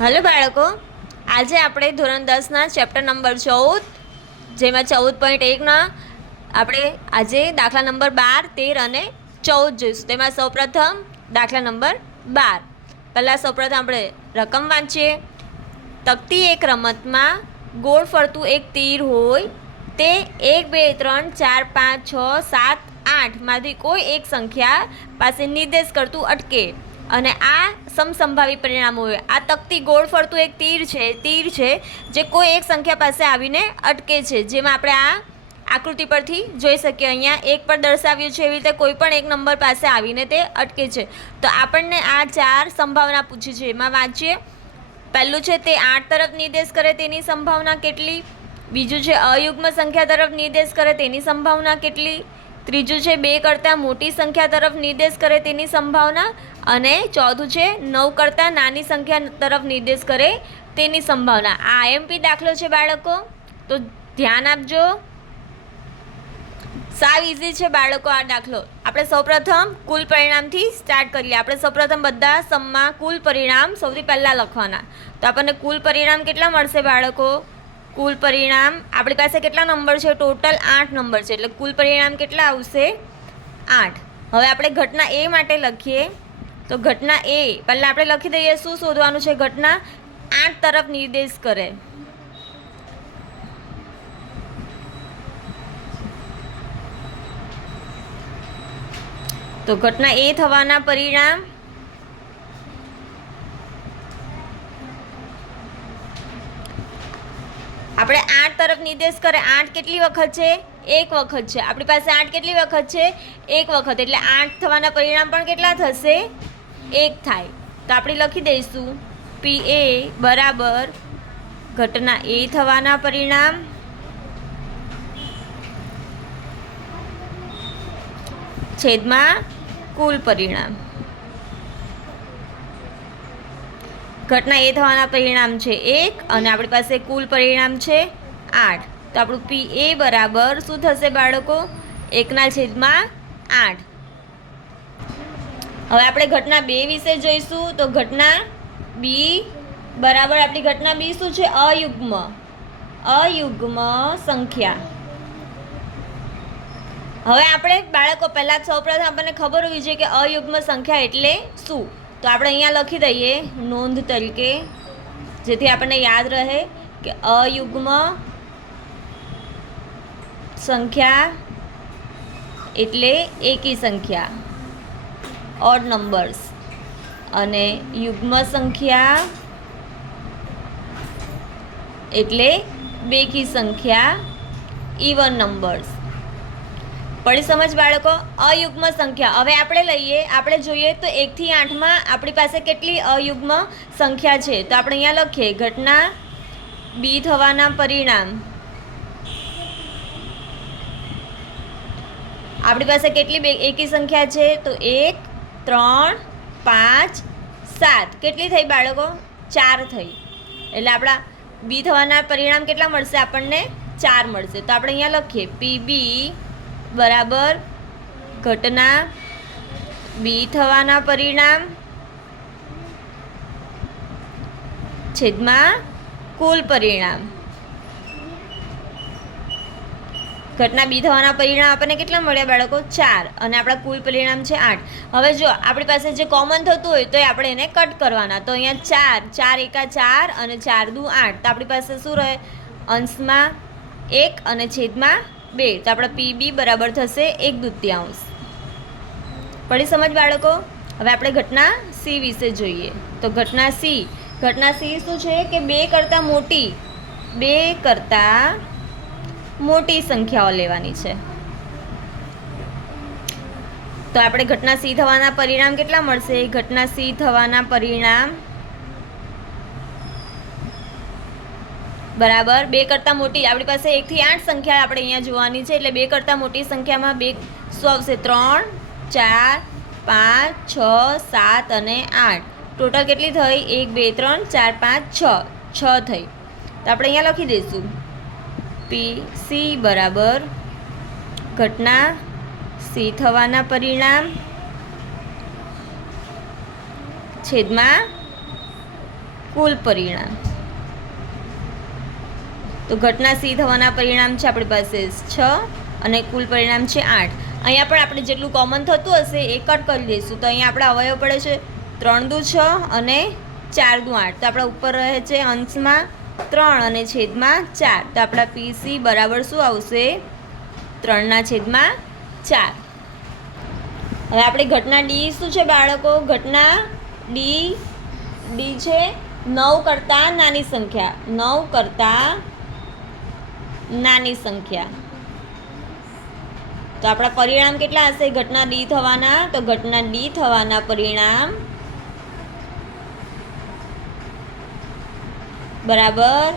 Hello બાળકો, આજે આપણે ધોરણ 10ના ચેપ્ટર નંબર 14 જેમાં 14.1ના આપણે આજે દાખલા નંબર 12, 13 અને 14 જોઈશું. તેમાં સૌપ્રથમ દાખલા નંબર 12. પહેલાં સૌપ્રથમ આપણે રકમ વાંચીએ. તકતી એક રમતમાં ગોળ ફરતું એક તીર હોય તે 1, 2, 3, 4, 5, 6, 7, 8 માંથી કોઈ એક સંખ્યા પાસે નિર્દેશ કરતું અટકે અને આ સમસંભાવી પરિણામો હોય. આ તકતી ગોળ ફરતું એક તીર છે જે કોઈ એક સંખ્યા પાસે આવીને અટકે છે, જેમાં આપણે આ આકૃતિ પરથી જોઈ શકીએ. અહીંયા એક પર દર્શાવ્યું છે, એવી રીતે કોઈ પણ એક નંબર પાસે આવીને તે અટકે છે. તો આપણને આ 4 સંભાવના પૂછી છે, એમાં વાંચીએ. પહેલું છે તે 8 તરફ નિર્દેશ કરે તેની સંભાવના કેટલી. બીજું છે અયુગ્મ સંખ્યા તરફ નિર્દેશ કરે તેની સંભાવના કેટલી. ત્રીજું છે 2 કરતાં મોટી સંખ્યા તરફ નિર્દેશ કરે તેની સંભાવના. અને ચોથું છે 9 કરતાં નાની સંખ્યા તરફ નિર્દેશ કરે તેની સંભાવના. આ આઈએમપી દાખલો છે બાળકો, તો ધ્યાન આપજો. સાવ ઇઝી છે બાળકો આ દાખલો. આપણે સૌપ્રથમ કુલ પરિણામથી સ્ટાર્ટ કરીએ. આપણે સૌપ્રથમ બધા સમમાં કુલ પરિણામ સૌથી પહેલાં લખવાના. તો આપણને કુલ પરિણામ કેટલા મળશે બાળકો? કુલ પરિણામ આપણી પાસે કેટલા નંબર છે? ટોટલ 8 નંબર છે, એટલે કુલ પરિણામ કેટલા આવશે? 8. હવે આપણે ઘટના એ માટે લખીએ. તો ઘટના એ પહેલાં આપણે લખી દઈએ. શું શોધવાનું છે? ઘટના 8 તરફ નિર્દેશ કરે. તો ઘટના એ થવાના પરિણામ આપણે 8 તરફ નિર્દેશ કરે. 8 કેટલી વખત છે? એક વખત છે. આપણી પાસે 8 કેટલી વખત છે? એક વખત. એટલે 8 થવાના પરિણામ પણ કેટલા થશે? 1 થાય. તો આપણે લખી દઈશું PA બરાબર ઘટના એ થવાના પરિણામ છેદમાં કુલ પરિણામ. ઘટના એ થવાના પરિણામ છે 1 અને આપણી પાસે કુલ પરિણામ છે 8. તો આપણું PA બરાબર શું થશે બાળકો? 1/8. હવે આપણે ઘટના 2 વિશે જોઈશું. તો ઘટના બી બરાબર આપણી ઘટના બી શું છે? અયુગ્મ સંખ્યા. હવે આપણે બાળકો પહેલાં સૌપ્રથમ આપણને ખબર હોવી જોઈએ કે અયુગ્મ સંખ્યા એટલે શું. તો આપણે અહીંયા લખી દઈએ નોંધ તરીકે, જેથી આપણને યાદ રહે કે અયુગ્મ સંખ્યા એટલે એકી સંખ્યા, ઓડ નંબર્સ, અને યુગ્મ સંખ્યા એટલે બેકી સંખ્યા, ઇવન નંબર્સ. પડી સમજ બાળકો? અયુગ્મ સંખ્યા. હવે આપણે જોઈએ તો 1 થી 8માં આપણી પાસે કેટલી અયુગ્મ સંખ્યા છે? તો આપણે અહીંયા લખીએ ઘટના બી થવાના પરિણામ. આપણી પાસે કેટલી એકી સંખ્યા છે? તો 1, 3, 5, 7. કેટલી થઈ બાળકો? 4 થઈ. એટલે આપણા બી થવાના પરિણામ કેટલા મળશે? આપણને 4 મળશે. તો આપણે અહીંયા લખીએ PB બરાબર ઘટના બી થવાના પરિણામ છેદમાં કુલ પરિણામ. ઘટના બી થવાના પરિણામ આપણને કેટલા મળ્યા બાળકો? 4 અને આપણા કુલ પરિણામ છે 8. હવે જો આપણી પાસે જે કોમન થતું હોય તો આપણે એને કટ કરવાના. તો અહીંયા 4 એકા 4 અને 4 દુ 8. તો આપણી પાસે શું રહે? અંશમાં 1 અને છેદમાં 2. તો આપણા PB બરાબર થશે 1/2. પડી સમજ બાળકો? હવે આપણે ઘટના સી વિશે જોઈએ. તો ઘટના સી શું છે કે 2 કરતાં મોટી સંખ્યાઓ લેવાની છે. તો આપણે ઘટના સી થવાના પરિણામ કેટલા મળશે? ઘટના સી થવાના પરિણામ બરાબર 2 કરતાં મોટી. આપણી પાસે 1 થી 8 સંખ્યા આપણે અહીંયા જોવાની છે, એટલે 2 કરતાં મોટી સંખ્યામાં 2 શું આવશે? 3, 4, 5, 6, 7 અને 8. ટોટલ કેટલી થઈ? 1, 2, 3, 4, 5, 6 થઈ. તો આપણે અહીંયા લખી દઈશું PC બરાબર ઘટના સી થવાના પરિણામ છેદમાં કુલ પરિણામ. તો ઘટના સી થવાના પરિણામ છે આપણી પાસે 6 અને કુલ પરિણામ છે 8. અહીંયા પણ આપણે જેટલું કોમન થતું હશે એ કટ કરી દઈશું. તો અહીંયા આપણે અવયવ પડે છે 3 દુ 6 અને 4 દુ 8. તો આપણા ઉપર રહે છે અંશમાં 3 અને છેદમાં 4. તો આપણા પીસી બરાબર શું આવશે? 3/4. હવે આપણી ઘટના ડી શું છે બાળકો? ઘટના ડી છે 9 કરતાં નાની સંખ્યા. 9 કરતાં નાની સંખ્યા. તો આપણા પરિણામ કેટલા હશે ઘટના ડી થવાના? તો ઘટના ડી થવાના પરિણામ બરાબર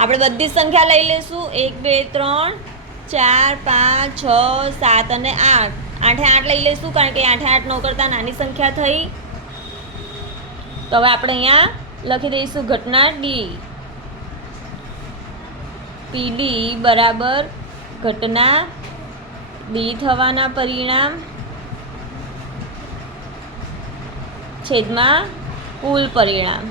આપણે બધી સંખ્યા લઈ લઈશું. 1 2 3 4 5 6 7 અને 8. 8 8 લઈ લઈશું કારણ કે 8 8 9 કરતાં નાની સંખ્યા થઈ. તો હવે આપણે અહીંયા લખી દઈશું ઘટના ડી. પીડી બરાબર ઘટના ડી થવાના પરિણામ છેદમાં કુલ પરિણામ.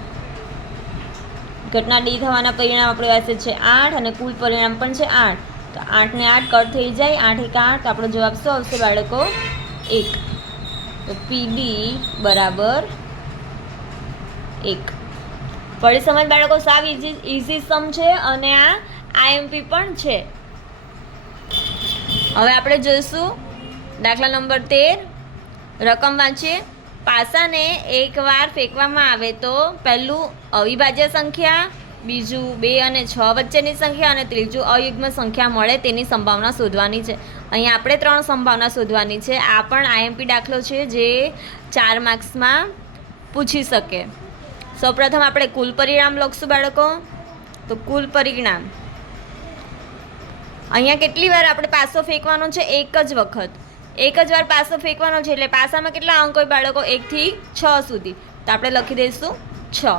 ઘટના ડી થવાના પરિણામ આપણી પાસે છે 8 અને કુલ પરિણામ પણ છે 8. તો 8 ને 8 કટ થઈ જાય. 8 1 8. તો આપણો જવાબ શું આવશે બાળકો? 1. તો પીડી બરાબર 1. પડી સમજ બાળકો? સાવ ઇઝી સમ છે અને આ આઈએમપી પણ છે. હવે આપણે જોઈશું દાખલા નંબર 13. રકમ વાંચીએ. પાસાને એકવાર ફેંકવામાં આવે તો પહેલું અવિભાજ્ય સંખ્યા, બીજું 2 અને 6 વચ્ચેની સંખ્યા અને ત્રીજું અયુગ્મ સંખ્યા મળે તેની સંભાવના શોધવાની છે. અહીંયા આપણે 3 સંભાવના શોધવાની છે. આ પણ આઈએમપી દાખલો છે જે 4 માર્ક્સમાં પૂછી શકે. સૌપ્રથમ આપણે કુલ પરિણામ લખશું બાળકો. તો કુલ પરિણામ અહીંયા કેટલી વાર આપણે પાસો ફેંકવાનો છે? એક જ વખત. એક જ વાર પાસો ફેંકવાનો છે એટલે પાસામાં કેટલા અંક હોય બાળકો? 1 થી 6 સુધી. તો આપણે લખી દઈશું 6.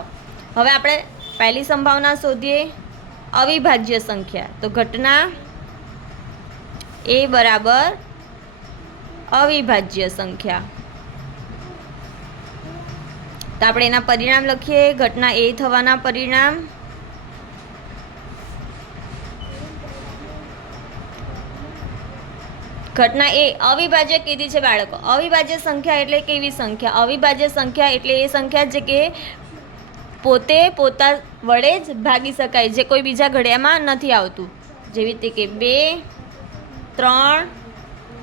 હવે આપણે પહેલી સંભાવના શોધીએ અવિભાજ્ય સંખ્યા. તો ઘટના એ બરાબર અવિભાજ્ય સંખ્યા. તો આપણે એના પરિણામ લખીએ. ઘટના એ થવાના પરિણામ ઘટના એ અવિભાજ્ય કીધી છે બાળકો. અવિભાજ્ય સંખ્યા એટલે કેવી સંખ્યા? અવિભાજ્ય સંખ્યા એટલે એ સંખ્યા જે કે પોતે પોતા વડે જ ભાગી શકાય, જે કોઈ બીજા ઘડિયામાં નથી આવતું. જેવી રીતે કે 2 3.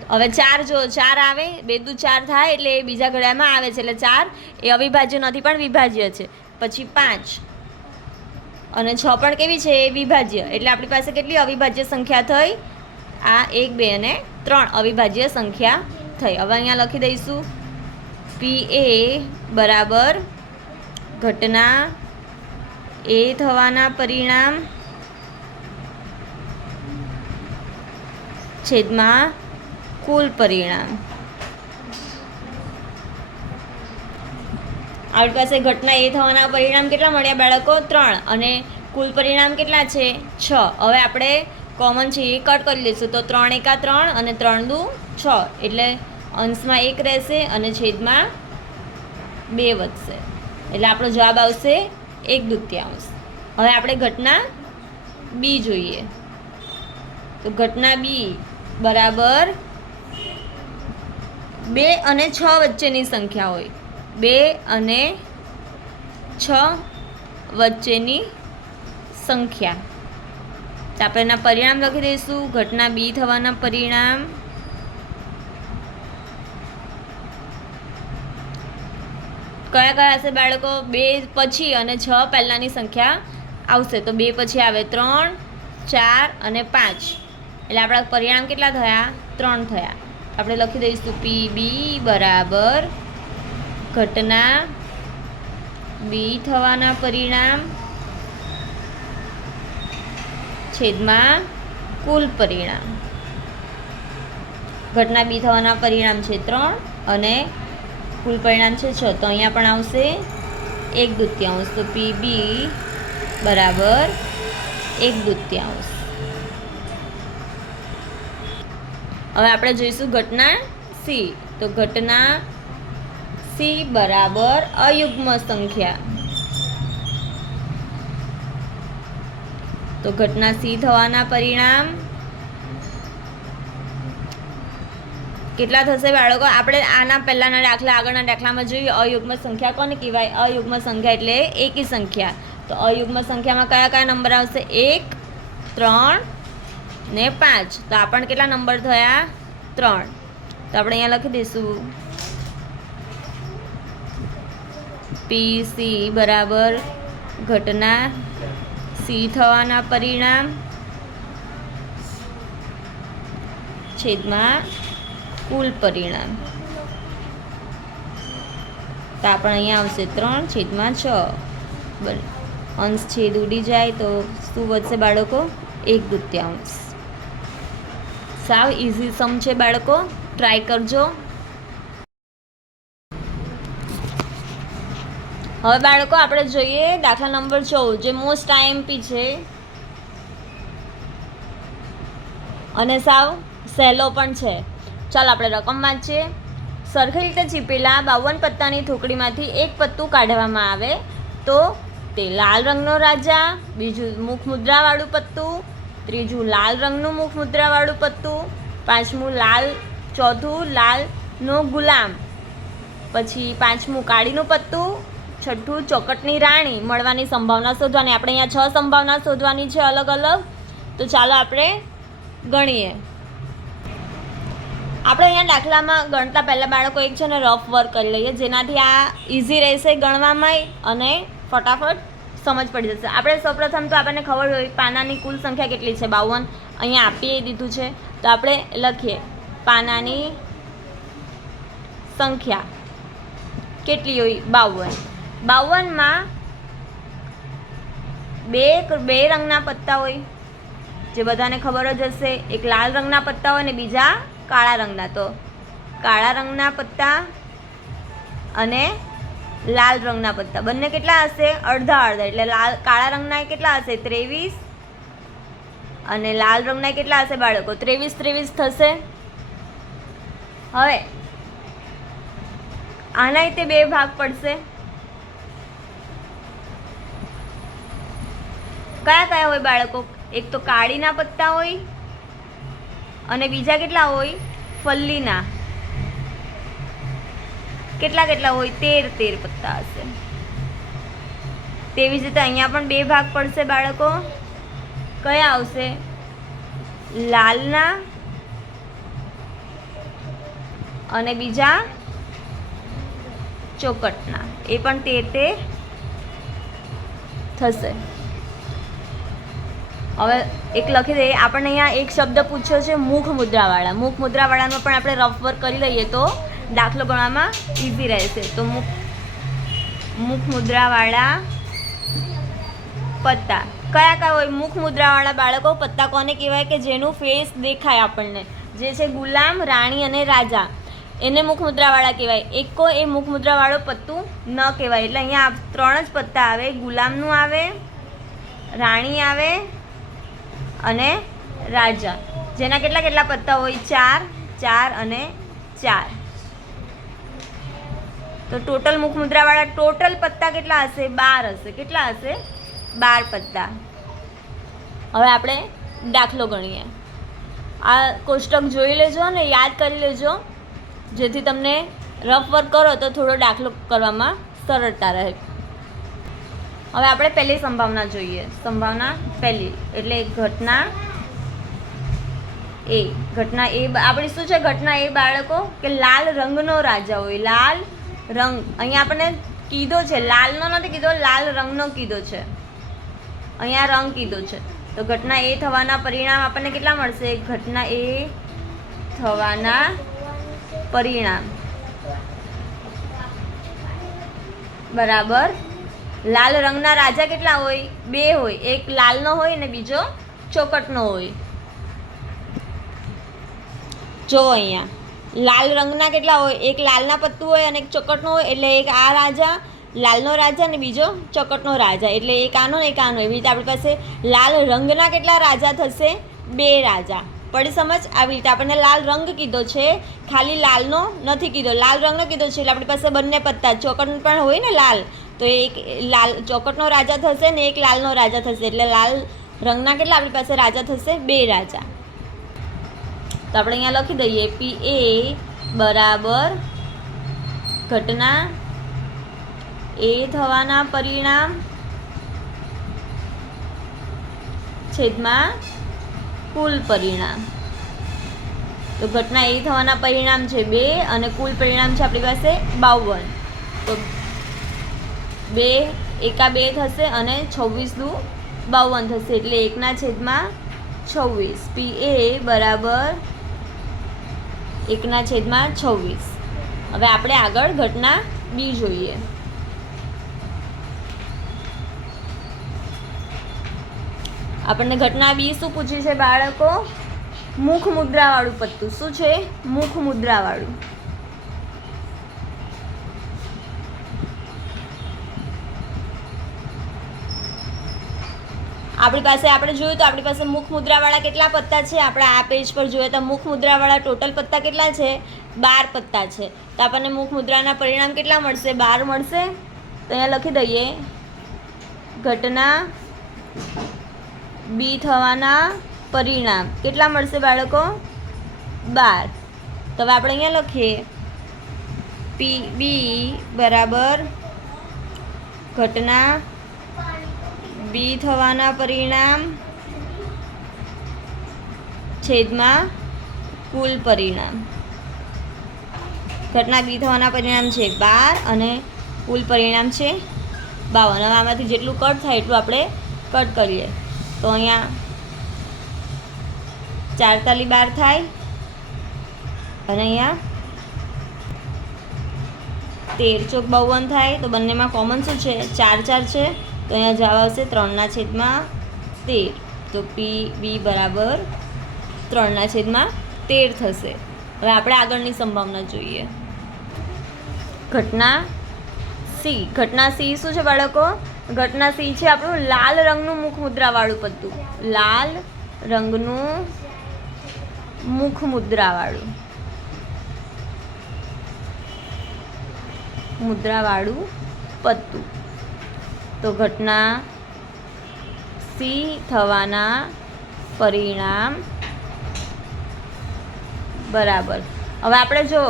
હવે 4 જો 4 આવે, 2 દુ 4 થાય એટલે એ બીજા ઘડિયામાં આવે છે એટલે 4 એ અવિભાજ્ય નથી પણ વિભાજ્ય છે. પછી 5 અને 6 પણ કેવી છે? એ વિભાજ્ય. એટલે આપણી પાસે કેટલી અવિભાજ્ય સંખ્યા થઈ? આ 1 2 અને 3 અવિભાજ્ય સંખ્યા થઈ. હવે અહીંયા લખી દઈશું પી એ બરાબર ઘટના એ થવાના પરિણામ છેદમાં કુલ પરિણામ. આપણી પાસે ઘટના એ થવાના પરિણામ કેટલા મળ્યા બાળકો? 3 અને કુલ પરિણામ કેટલા છે? 6. હવે આપણે કોમન છે એ કટ કરી લઈશું. તો 3 1 3 અને 3 દુ 6 એટલે અંશમાં 1 રહેશે અને છેદમાં 2 વધશે. એટલે આપણો જવાબ આવશે 1/2. હવે આપણે ઘટના બી જોઈએ. તો ઘટના બી બરાબર 2 અને 6 વચ્ચેની સંખ્યા હોય. 2 અને 6 વચ્ચેની સંખ્યા. તો આપણે એના પરિણામ લખી દઈશું. ઘટના બી થવાના પરિણામ કયા કયા હશે બાળકો? 2 પછી અને 6 પહેલાંની સંખ્યા આવશે. તો 2 પછી આવે 3 4 અને 5. એટલે આપણા પરિણામ કેટલા થયા? 3 થયા. આપણે લખી દઈશું પી બી બરાબર ઘટના બી થવાના પરિણામ છેદમાં કુલ પરિણામ. ઘટના બી થવાના પરિણામ છે 3 અને કુલ પરિણામ છે 6. તો અહીંયા પણ આવશે 1/2. તો પી બી બરાબર 1/2. હવે આપણે જોઈશું ઘટના સી. તો ઘટના સી બરાબર અયુગ્મ સંખ્યા. તો ઘટના સી થવાના પરિણામ કેટલા થશે બાળકો? આપણે આના પહેલાંના દાખલા આગળના દાખલામાં જોઈએ અયુગ્મ સંખ્યા કોને કહેવાય? અયુગ્મ સંખ્યા એટલે એકી સંખ્યા. તો અયુગ્મ સંખ્યામાં કયા કયા નંબર આવશે? 1, 3 ને 5. તો આપણને કેટલા નંબર થયા? 3. તો આપણે અહીંયા લખી દઈશું PC બરાબર ઘટના સી થવાના પરિણામ છેદમાં કુલ પરિણામ. તો આપણે અહીંયા આવશે 3/6. અંશ છેદ ઉડી જાય તો શું વધશે બાળકો? 1/2. સાવ ઇઝી સમ છે બાળકો, ટ્રાય કરજો. હવે બાળકો આપણે જોઈએ દાખલા નંબર 14 જે મોસ્ટ IMP છે અને સાવ સહેલો પણ છે. ચાલો આપણે રકમ વાંચીએ. સરખી રીતે ચીપેલા 52 પત્તાની થોકડીમાંથી એક પત્તું કાઢવામાં આવે તો તે લાલ રંગનો રાજા, બીજું મુખ મુદ્રાવાળું પત્તું, ત્રીજું લાલ રંગનું મુખ મુદ્રાવાળું પત્તું, પાંચમું લાલ, ચોથું લાલનો ગુલામ, પછી પાંચમું કાળીનું પત્તું, છઠ્ઠું ચોકટની રાણી મળવાની સંભાવના શોધવાની. આપણે અહીંયા 6 સંભાવના શોધવાની છે અલગ અલગ. તો ચાલો આપણે ગણીએ. આપણે અહીંયા દાખલામાં ગણતા પહેલાં બાળકો એક છે ને રફ વર્ક કરી લઈએ જેનાથી આ ઇઝી રહેશે ગણવામાં અને ફટાફટ સમજ પડી જશે. આપણે સૌપ્રથમ તો આપણને ખબર હોય પાનાની કુલ સંખ્યા કેટલી છે? 52. અહીંયા આપી દીધું છે તો આપણે લખીએ પાનાની સંખ્યા કેટલી હોય? 52. 52માં બે રંગના પત્તા હોય જે બધાને ખબર જ હશે. એક લાલ રંગના પત્તા હોય ને બીજા કાળા રંગના. તો કાળા રંગના પત્તા અને લાલ રંગના પત્તા બંને કેટલા હશે? અડધા અડધા. એટલે કાળા રંગના કેટલા હશે? 23 અને લાલ રંગના કેટલા હશે બાળકો? 23 થશે. હવે આના રીતે બે ભાગ પડશે. કયા કયા હોય બાળકો? એક તો કાળીના પત્તા હોય અને બીજા કેટલા હોય? ફલ્લીના. કેટલા હોય? 13 પત્તા હશે. તેવી જ રીતે અહીંયા પણ બે ભાગ પડશે બાળકો. કયા આવશે? લાલના અને બીજા ચોકટના. એ પણ 13 થશે. હવે એક લખી દઈએ. આપણને અહીંયા એક શબ્દ પૂછ્યો છે મુખ મુદ્રાવાળા. મુખ મુદ્રાવાળાનો પણ આપણે રફ વર્ક કરી લઈએ તો દાખલો ગણવામાં ઇઝી રહેશે. તો મુખ મુદ્રાવાળા પત્તા કયા કયા હોય? મુખ મુદ્રાવાળા બાળકો પત્તા કોને કહેવાય? કે જેનું ફેસ દેખાય આપણને, જે છે ગુલામ, રાણી અને રાજા, એને મુખ મુદ્રાવાળા કહેવાય. એકો એ મુખ મુદ્રાવાળો પત્તું ન કહેવાય. એટલે અહીંયા 3 જ પત્તા આવે. ગુલામનું આવે, રાણી આવે અને રાજા. જેના કેટલા પત્તા હોય? 4 અને 4. તો ટોટલ મુખ મુદ્રાવાળા ટોટલ પત્તા કેટલા હશે? 12 હશે. કેટલા હશે? 12 પત્તા. હવે આપણે દાખલો ગણીએ. આ કોષ્ટક જોઈ લેજો અને યાદ કરી લેજો જેથી તમને રફ વર્ક કરો તો થોડો દાખલો કરવામાં સરળતા રહે. હવે આપણે પહેલી સંભાવના જોઈએ. સંભાવના પહેલી એટલે ઘટના એ. ઘટના એ આપણી શું છે? ઘટના એ બાળકો કે લાલ રંગનો રાજા હોય. લાલ રંગ અહીંયા આપણને કીધો છે, લાલનો નથી કીધો, લાલ રંગનો કીધો છે. અહીંયા રંગ કીધો છે. તો ઘટના એ થવાના પરિણામ આપણને કેટલા મળશે? ઘટના એ થવાના પરિણામ બરાબર લાલ રંગના રાજા કેટલા હોય? 2 હોય. એક લાલનો હોય અને બીજો ચોકટનો હોય. જો અહીંયા લાલ રંગના કેટલા હોય? એક લાલના પત્તું હોય અને એક ચોકટનો હોય. એટલે એક આ રાજા, લાલનો રાજા અને બીજો ચોકટનો રાજા. એટલે એક આનો ને એક આનો. એવી રીતે આપણી પાસે લાલ રંગના કેટલા રાજા થશે? 2 રાજા. પડી સમજ? આવી રીતે આપણને લાલ રંગ કીધો છે, ખાલી લાલનો નથી કીધો. લાલ રંગનો કીધો છે એટલે આપણી પાસે બંને પત્તા. ચોકટ પણ હોય ને લાલ, તો એક લાલ ચોકટનો રાજા થશે ને એક લાલનો રાજા થશે. એટલે લાલ રંગના કેટલા આપણી પાસે રાજા થશે? 2 રાજા. તો આપણે અહીંયા લખી દઈએ PA બરાબર ઘટના A થવાના પરિણામ છેદમાં કુલ પરિણામ. તો ઘટના A થવાના પરિણામ છે 2 અને કુલ પરિણામ છે આપણી પાસે 52. તો 2 એકા 2 થશે અને 26 દુ 52 થશે એટલે 1/26. PA બરાબર 1/26. હવે આપણે આગળ ઘટના B જોઈએ. આપણને ઘટના B શું પૂછ્યું છે બાળકો? મુખ મુદ્રાવાળું પત્તું. શું છે? મુખ મુદ્રાવાળું. આપણી પાસે આપણે જોયું તો આપણી પાસે મુખ મુદ્રાવાળા કેટલા પત્તા છે? આપણે આ પેજ પર જોઈએ તો મુખ મુદ્રાવાળા ટોટલ પત્તા કેટલા છે? 12 પત્તા છે. તો આપણને મુખ મુદ્રાના પરિણામ કેટલા મળશે? 12 મળશે. તો અહીંયા લખી દઈએ ઘટના B થવાના પરિણામ કેટલા મળશે બાળકો? 12. તો હવે આપણે અહીંયા લખીએ PB બરાબર ઘટના B થવાના પરિણામ છેદમાં કુલ પરિણામ. ઘટના B થવાના પરિણામ છે 12 અને કુલ પરિણામ છે 52. હવે આમાંથી જેટલું કટ થાય એટલું આપણે કટ કરીએ. તો અહીંયા 4 તાલી 12 થાય અને અહીંયા 13 ચોક 52 થાય. તો બંનેમાં કોમન શું છે? 4 4 છે. તો અહીંયા જવાબ આવશે 3/13. તો PB બરાબર 3/13 થશે. હવે આપણે આગળની સંભાવના જોઈએ. ઘટના C. ઘટના C શું છે બાળકો? ઘટના C છે આપણું લાલ રંગનું મુખ મુદ્રાવાળું પત્તું. લાલ રંગનું મુખ મુદ્રાવાળું પત્તું. તો ઘટના C થવાના પરિણામ બરાબર. હવે આપણે જો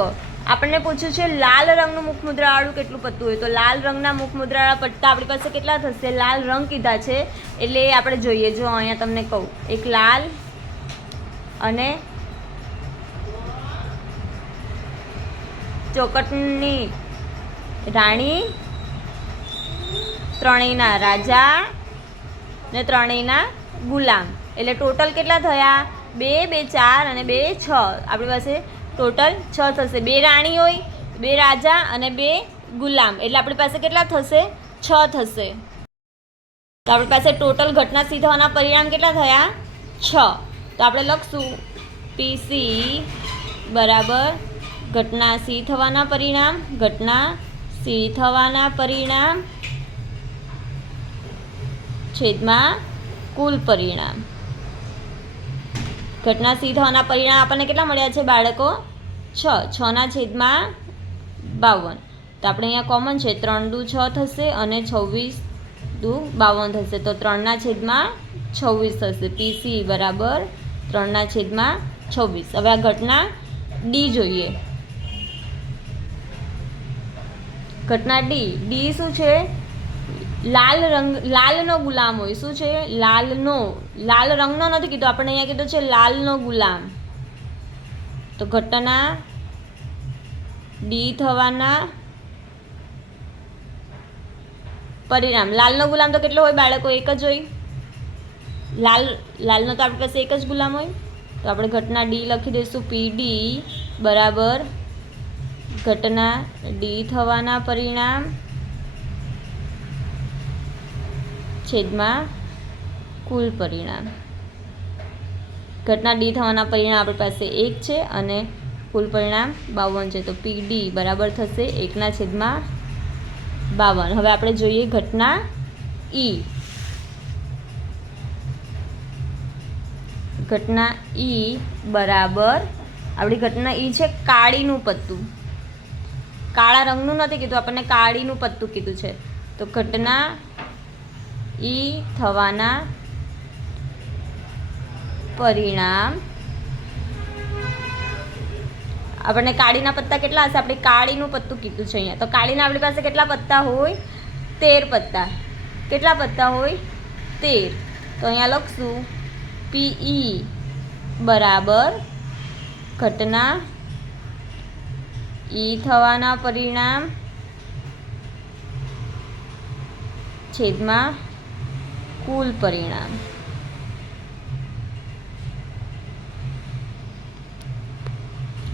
આપણને પૂછ્યું છે લાલ રંગનું મુખ મુદ્રાવાળું કેટલું પત્તું હોય. તો લાલ રંગના મુખ મુદ્રાવાળા પત્તા આપણી પાસે કેટલા થશે? લાલ રંગ કીધા છે એટલે આપણે જોઈએ. જો અહીંયા તમને કહું, એક લાલ અને ચોકટની રાણી, ત્રણેયના રાજા ને ત્રણેયના ગુલામ. એટલે ટોટલ કેટલા થયા? 2 2 4 અને 2 6. આપણી પાસે ટોટલ 6 થશે. 2 રાણી હોય, 2 રાજા અને 2 ગુલામ. એટલે આપણી પાસે કેટલા થશે? 6 થશે. તો આપણી પાસે ટોટલ ઘટના C થવાના પરિણામ કેટલા થયા? 6. તો આપણે લખશું PC બરાબર ઘટના C થવાના પરિણામ છેદમાં કુલ પરિણામ. ઘટના C થવાના પરિણામ આપણને કેટલા મળ્યા છે બાળકો? 6. 6/52. તો આપણે અહીંયા કોમન છે 3 દુ 6 થશે અને 26 દુ 52 થશે. તો 3/26 થશે. PC બરાબર 3/26. હવે આ ઘટના D જોઈએ. ઘટના D શું છે? લાલનો ગુલામ હોય. શું છે? લાલ રંગનો નથી કીધું, આપણે અહીંયા કીધું છે લાલનો ગુલામ. તો ઘટના D થવાના પરિણામ. લાલનો ગુલામ તો કેટલો હોય બાળકો? એક જ હોય. લાલનો તો આપણી પાસે એક જ ગુલામ હોય. તો આપણે ઘટના D લખી દઈશું PD બરાબર ઘટના D થવાના પરિણામ છેદમાં કુલ પરિણામ. ઘટના D થવાના પરિણામ આપણી પાસે 1 છે અને કુલ પરિણામ 52 છે. તો PD બરાબર થશે 1/52. હવે આપણે જોઈએ ઘટના E. ઘટના E બરાબર આપણી ઘટના E છે કાળીનું પત્તું. કાળા રંગનું નથી કીધું, આપણને કાળીનું પત્તું કીધું છે. તો ઘટના E થવાના પરિણામ. આપણને કાળીના પત્તા કેટલા હશે? આપણે કાળીનું પત્તું કીધું છે અહીંયા. તો કાળીના આપણી પાસે કેટલા પત્તા હોય? 13 પત્તા. કેટલા પત્તા હોય? 13. તો અહીંયા લખશું PE બરાબર ઘટના E થવાના પરિણામ છેદમાં કુલ પરિણામ.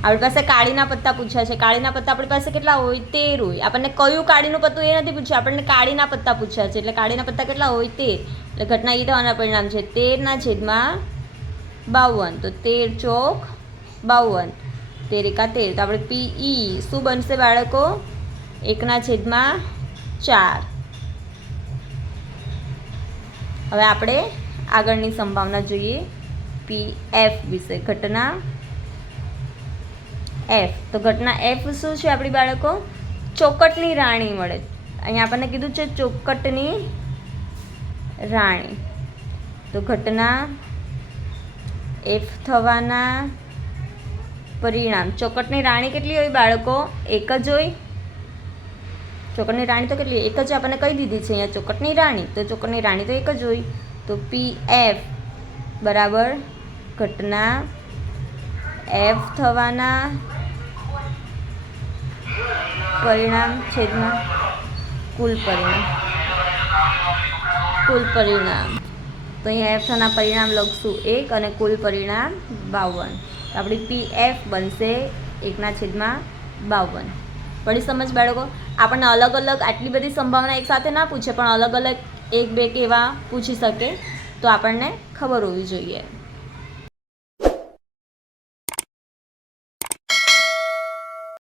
આપણી પાસે કાળીના પત્તા પૂછ્યા છે. કાળીના પત્તા આપણી પાસે કેટલા હોય? 13 હોય. આપણને કયું કાળીનું પત્તું એ નથી પૂછ્યું, આપણને કાળીના પત્તા પૂછ્યા છે. એટલે કાળીના પત્તા કેટલા હોય? 13. એટલે ઘટના ઈ થવાના પરિણામ છે 13 છેદમાં 52. તો 13 ચોક 52, 13 એકા 13. તો આપણે PE શું બનશે બાળકો? 1/4. હવે આપણે આગળની સંભાવના જોઈએ PF વિશે. ઘટના F. તો ઘટના F શું છે આપણી બાળકો? ચોકટની રાણી મળે. અહીંયા આપણને કીધું છે ચોકટની રાણી. તો ઘટના F થવાના પરિણામ. ચોકટની રાણી કેટલી હોય બાળકો? એક જ હોય. ચોકટની રાણી તો કેટલી? એક જ આપણને કહી દીધી છે અહીંયા ચોકટની રાણી. તો ચોકટની રાણી તો એક જ હોય. તો PF બરાબર ઘટના F થવાના પરિણામ છેદમાં કુલ પરિણામ. કુલ પરિણામ. તો અહીંયા F થવાના પરિણામ લખશું 1 અને કુલ પરિણામ 52. તો આપણી PF બનશે 1/52. પડી સમજ બાળકો? આપણને અલગ અલગ આટલી બધી સંભાવના એકસાથે ના પૂછે, પણ અલગ અલગ 1-2 કેવા પૂછી શકે, તો આપણને ખબર હોવી જોઈએ.